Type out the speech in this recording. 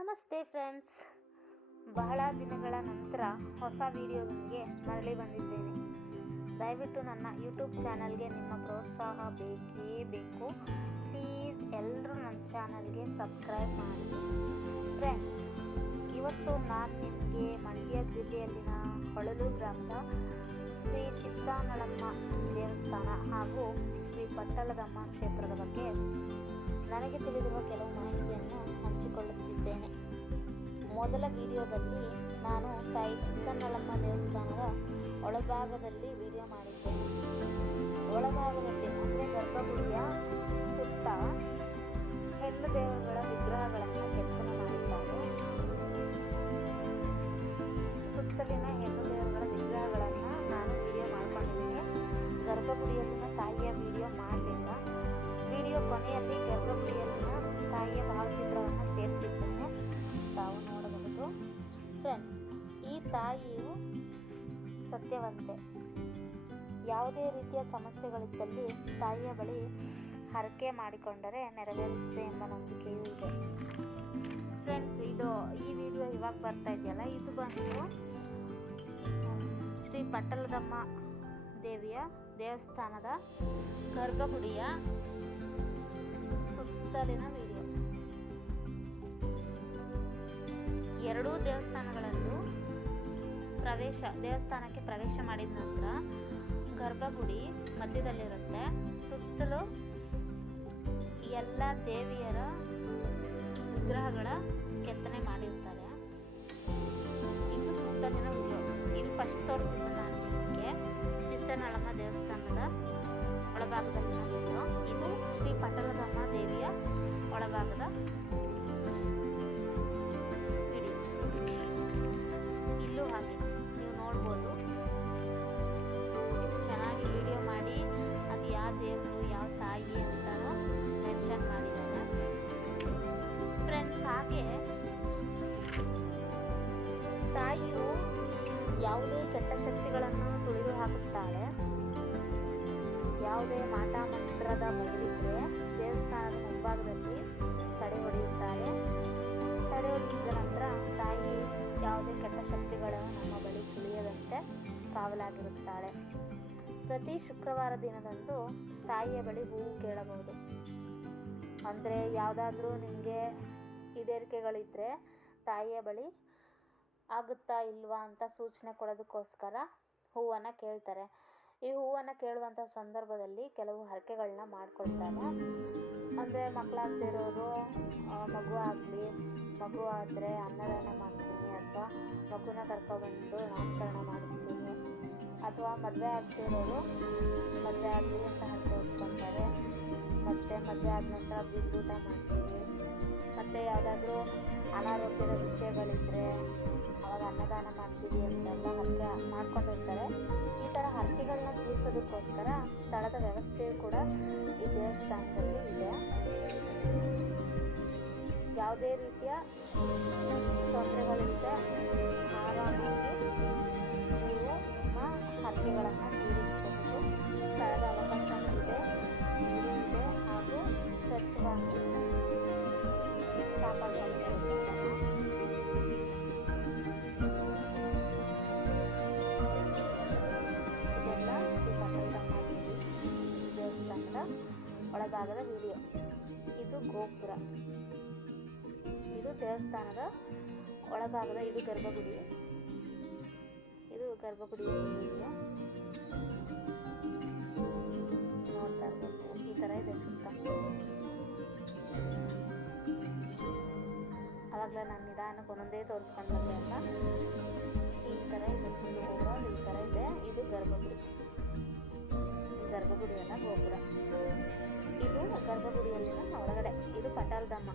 ನಮಸ್ತೆ ಫ್ರೆಂಡ್ಸ್. ಬಹಳ ದಿನಗಳ ನಂತರ ಹೊಸ ವಿಡಿಯೋದೊಂದಿಗೆ ಮರಳಿ ಬಂದಿದ್ದೇನೆ. ದಯವಿಟ್ಟು ನನ್ನ ಯೂಟ್ಯೂಬ್ ಚಾನಲ್ಗೆ ನಿಮ್ಮ ಪ್ರೋತ್ಸಾಹ ಬೇಕೇ ಬೇಕು. ಪ್ಲೀಸ್ ಎಲ್ಲರೂ ನನ್ನ ಚಾನಲ್ಗೆ ಸಬ್ಸ್ಕ್ರೈಬ್ ಮಾಡಿ. ಫ್ರೆಂಡ್ಸ್ ಇವತ್ತು ನಾನು ನಿಮಗೆ ಮಂಡ್ಯ ಜಿಲ್ಲೆಯಲ್ಲಿನ ಹೊಳಲು ಗ್ರಾಮದ ಶ್ರೀ ಚಿತ್ತಾನಳಮ್ಮ ದೇವಸ್ಥಾನ ಹಾಗೂ ಶ್ರೀ ಪಟ್ಟಲದಮ್ಮ ಕ್ಷೇತ್ರದ ಬಗ್ಗೆ ನನಗೆ ತಿಳಿದಿರುವ ಕೆಲವು ಮಾಹಿತಿಯನ್ನು ಹಂಚಿಕೊಳ್ಳುತ್ತಿದ್ದೇನೆ. ಮೊದಲ ವಿಡಿಯೋದಲ್ಲಿ ನಾನು ತಾಯಿ ಚಿತ್ತನ್ನಳಮ್ಮ ದೇವಸ್ಥಾನದ ಒಳಭಾಗದಲ್ಲಿ ವಿಡಿಯೋ ಮಾಡಿದ್ದೇನೆ. ಒಳಭಾಗದಲ್ಲಿ ಅಂದರೆ ಗರ್ಭಗುಡಿಯ ಸುತ್ತ ಹೆಣ್ಣು ದೇವರುಗಳ ವಿಗ್ರಹಗಳನ್ನು ಕೆತ್ತನೆ ಮಾಡಿದ್ದಾರೆ. ಸುತ್ತಲಿನ ಹೆಣ್ಣು ದೇವರುಗಳ ವಿಗ್ರಹಗಳನ್ನು ನಾನು ವಿಡಿಯೋ ಮಾಡಿಕೊಂಡಿದ್ದೇನೆ. ಗರ್ಭಗುಡಿಯಲ್ಲಿನ ತಾಯಿಯ ವಿಡಿಯೋ ಮಾಡಲಿಲ್ಲ ವಿಡಿಯೋ ಕೊನೆಯಲ್ಲಿ ಗರ್ಭಗುಡಿಯಲ್ಲಿನ ತಾಯಿಯ ಭಾವಚಿತ್ರವನ್ನು ಸೇರಿಸಿದ್ದನ್ನು ತಾವು ನೋಡಬಹುದು. ಫ್ರೆಂಡ್ಸ್ ಈ ತಾಯಿಯು ಸತ್ಯವಂತೆ. ಯಾವುದೇ ರೀತಿಯ ಸಮಸ್ಯೆಗಳಿದ್ದಲ್ಲಿ ತಾಯಿಯ ಬಳಿ ಹರಕೆ ಮಾಡಿಕೊಂಡರೆ ನೆರವೇರುತ್ತೆ ಎಂಬ ನಂಬಿಕೆಯೂ ಇದೆ. ಫ್ರೆಂಡ್ಸ್ ಇದು ಈ ವಿಡಿಯೋ ಇವಾಗ ಬರ್ತಾ ಇದೆಯಲ್ಲ? ಇದು ಬಂದು ಶ್ರೀ ಪಟ್ಟಲದಮ್ಮ ದೇವಿಯ ದೇವಸ್ಥಾನದ ಗರ್ಭಗುಡಿಯ ಸುತ್ತಲಿನ ವಿಡಿಯೋ. ಎರಡೂ ದೇವಸ್ಥಾನಗಳಲ್ಲೂ ಪ್ರವೇಶ, ದೇವಸ್ಥಾನಕ್ಕೆ ಪ್ರವೇಶ ಮಾಡಿದ ನಂತರ ಗರ್ಭಗುಡಿ ಮಧ್ಯದಲ್ಲಿರುತ್ತೆ. ಸುತ್ತಲೂ ಎಲ್ಲ ದೇವಿಯರ ವಿಗ್ರಹಗಳ ಕೆತ್ತನೆ ಮಾಡಿರ್ತಾರೆ. ಇನ್ನು ಸುತ್ತಲಿನ ವಿಡಿಯೋ. ಇದು ಫಸ್ಟ್ ತೋರಿಸಿದ್ದು ನಾನು ನಿಮಗೆ ಚಿತ್ತನಳಮ್ಮ ದೇವಸ್ಥಾನದ ವಿಡಿಯೋ ಇಲ್ಲೂ ಹಾಗೆ, ನೀವು ನೋಡ್ಬೋದು. ಚೆನ್ನಾಗಿ ವಿಡಿಯೋ ಮಾಡಿ, ಅದು ಯಾವ ದೇವರು ಯಾವ ತಾಯಿ ಅಂತ ಮೆನ್ಷನ್ ಮಾಡಿದ್ದಾರೆ ಫ್ರೆಂಡ್ಸ್ ಹಾಗೆ. ತಾಯಿಯು ಯಾವುದೇ ಕೆಟ್ಟ ಶಕ್ತಿಗಳನ್ನು ತುಳಿದು ಹಾಕುತ್ತಾಳೆ ಯಾವುದೇ ಮಾಟ ಮಂತ್ರದ ಬದಲಿದ್ರೆ ದೇವಸ್ಥಾನದ ಮುಂಭಾಗದಲ್ಲಿ. ಕಾವಲಾಗಿರುತ್ತಾಳೆ. ಪ್ರತಿ ಶುಕ್ರವಾರ ದಿನದಂದು ತಾಯಿಯ ಬಳಿ ಹೂವು ಕೇಳಬಹುದು. ಅಂದರೆ ಯಾವುದಾದ್ರೂ ನಿಮಗೆ ಈಡೇರಿಕೆಗಳಿದ್ದರೆ ತಾಯಿಯ ಬಳಿ ಆಗುತ್ತಾ ಇಲ್ವಾ ಅಂತ ಸೂಚನೆ ಕೊಡೋದಕ್ಕೋಸ್ಕರ ಹೂವನ್ನು ಕೇಳ್ತಾರೆ. ಈ ಹೂವನ್ನು ಕೇಳುವಂಥ ಸಂದರ್ಭದಲ್ಲಿ ಕೆಲವು ಹರಕೆಗಳನ್ನ ಮಾಡ್ಕೊಳ್ತಾರೆ. ಅಂದರೆ ಮಕ್ಕಳಾಗ್ದಿರೋರು ಮಗು ಆಗಲಿ, ಮಗು ಆದರೆ ಅನ್ನದಾನ ಮಾಡ್ತೀನಿ ಅಥವಾ ಮಗುನ ಕರ್ಕೊಬಂದು ನಾಮಕರಣ ಮಾಡಿಸ್ತೀನಿ ಅಥವಾ ಮದುವೆ ಆಗ್ತಿರೋರು, ಮದುವೆ ಆಗಲಿ ಅಂತ ಹರಕೆ ಮತ್ತು ಮದುವೆ ಆದ ನಂತರ ಬೀಗೂಟ ಮಾಡ್ತೀವಿ. ಮತ್ತು ಯಾವುದಾದ್ರೂ ಅನಾರೋಗ್ಯದ ವಿಷಯಗಳಿದ್ದರೆ ಅವಾಗ ಅನ್ನದಾನ ಮಾಡ್ತೀವಿ ಅಂತೆಲ್ಲ ಹರಕೆ ಮಾಡ್ಕೊಂಡಿರ್ತಾರೆ. ಈ ಥರ ಹರಕೆಗಳನ್ನ ತೀರಿಸೋದಕ್ಕೋಸ್ಕರ ಸ್ಥಳದ ವ್ಯವಸ್ಥೆಯು ಕೂಡ ಈ ದೇವಸ್ಥಾನದಲ್ಲಿ ಇದೆ. ಯಾವುದೇ ರೀತಿಯ ತೊಂದರೆಗಳಿಂದ ಆರಾಮ ಹರಕೆಗಳನ್ನು ತೀರಿಸಬಹುದು ಸ್ಥಳದ ಅವಕಾಶ ಇದೆ ನೀರು ಇದೆ ಹಾಗೂ ಸ್ವಚ್ಛವಾಗಿ ದೇವಸ್ಥಾನದ ಒಳಭಾಗದ ವಿಡಿಯೋ ಇದು ಗೋಪುರ. ಇದು ದೇವಸ್ಥಾನದ ಒಳಭಾಗದ ಇದು ಗರ್ಭಗುಡಿ. ಇದು ಗರ್ಭಗುಡಿಯ ವಿಡಿಯೋ ಥರ ಇದೆ ಸುತ್ತ ಆವಾಗಲೇ ನಾನು ನಿಧಾನಕ್ಕೆ ಒಂದೊಂದೇ ತೋರಿಸ್ಕೊಂಡು ಬಂದೆ ಅಲ್ಲ ಈ ಥರ ಇದೆ ಫುಲ್ಲು ಓವರಾಲ್ ಈ ಥರ ಇದೆ. ಇದು ಗರ್ಭಗುಡಿ. ಗರ್ಭಗುಡಿ ಅಲ್ಲ ಗೋಪುರ. ಇದು ಗರ್ಭಗುಡಿಯಲ್ಲಿನ ಒಳಗಡೆ ಇದು ಪಟಾಲ್ದಮ್ಮ